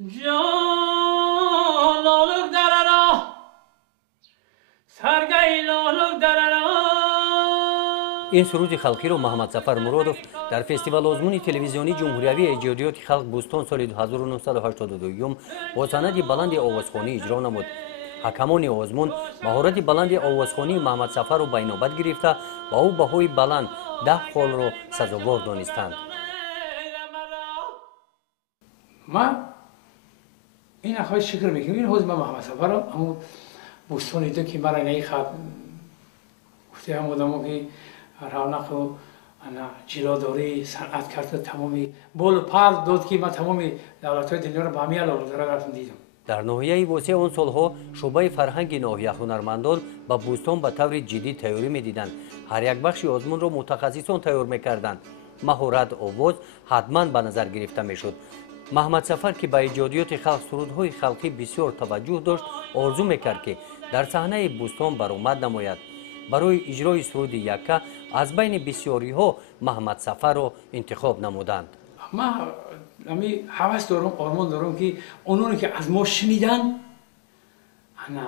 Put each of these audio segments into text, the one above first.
جان لالوک دررا سرگی لالوک دررا. این سرود خلقی رو محمد سفر مرادов در فستیوال آزمون تلویزیونی جمهوری ایجادیات خلق بوستون سال 1982 با سند بلند آوازخوانی اجرا نمود. حکمان آزمون مهارت بلند آوازخوانی محمد سفر رو به نوبت گرفته و او بهای بلند 10 خال رو سزاوار دانستند. ما این اخوای شکر میکنم این حوز محمد سفر رو همون بوستون ایدو که مرا نیخواد گفته هم آدمو که رونق و جلاداری صنعت کرده تمامی بول پر داد که من تمامی دولت‌های دنیا رو به همین علاوه رفتم دیدم. در ناحیه واسه آن سالها شعبه فرهنگ ناحیه هنرمندان با بوستان به طور جدی تیاری می‌دیدند. هر یک بخش آزمون را متخصصان تیار می‌کردند. مهارت آواز حتما به نظر گرفته می‌شد. محمد سفر که به ایجادیات خلق سرودهای خلقی بسیار توجه داشت، آرزو می‌کرد که در صحنه بوستان برآمد نماید. برای اجرای سرود یکه از بین بسیاری ها محمد سفر را انتخاب نمودند. ما همی هوس دارم، آرمان دارم که اونایی که از ما شنیدن انا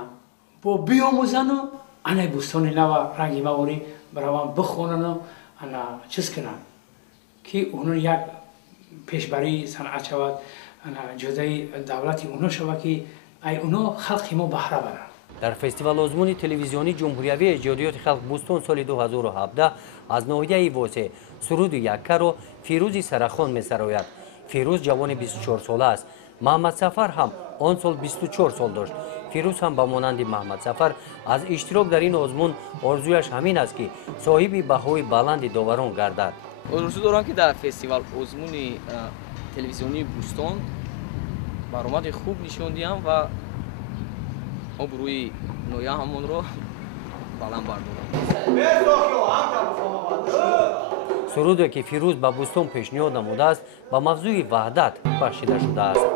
با بیاموزن و انا بوستان نو رنگی موری برام بخونن و انا چیز کنن که اونو یک پیشبری صنعت شود، انا جزئی دولتی اونو شود که ای اونو خلق ما بهره برن. در فستیوال آزمون تلویزیونی جمهوری ایجادیات خلق بوستون سال 2017 از ناحیه واسه سرود یکه رو فیروز سرخان می‌سراید. فیروز جوان 24 ساله است. محمد سفر هم آن سال 24 سال داشت. فیروز هم با مانند محمد سفر از اشتراک در این آزمون آرزویش همین است که صاحب بهای بلند داوران گردد. آرزو دارم که در فستیوال آزمون تلویزیونی بوستون برآمد خوب نشون دهم و آبروی نویا همون رو بلند بردارم. سرودی که فیروز به بوستون پیشنهاد نموده است با موضوع وحدت بخشیده شده است.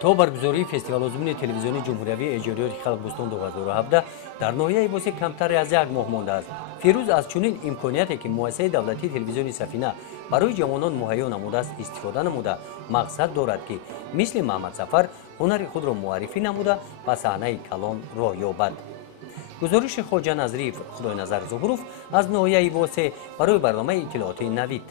تا برگزاری فستیوال آزمون تلویزیونی جمهوری ایجادیات خلق بوستون 2017 در ناحیه واسه کمتر از یک ماه مانده است. فیروز از چنین امکانیتی که مؤسسه دولتی تلویزیون سفینه برای جوانان مهیا نموده است استفاده نموده مقصد دارد که مثل محمد سفر هنر خود را معرفی نموده و صحنه کلان راه یابد. گزارش خواجه نظریف خدای نظر ظهروف از ناحیه واسه برای برنامه اطلاعات نوید.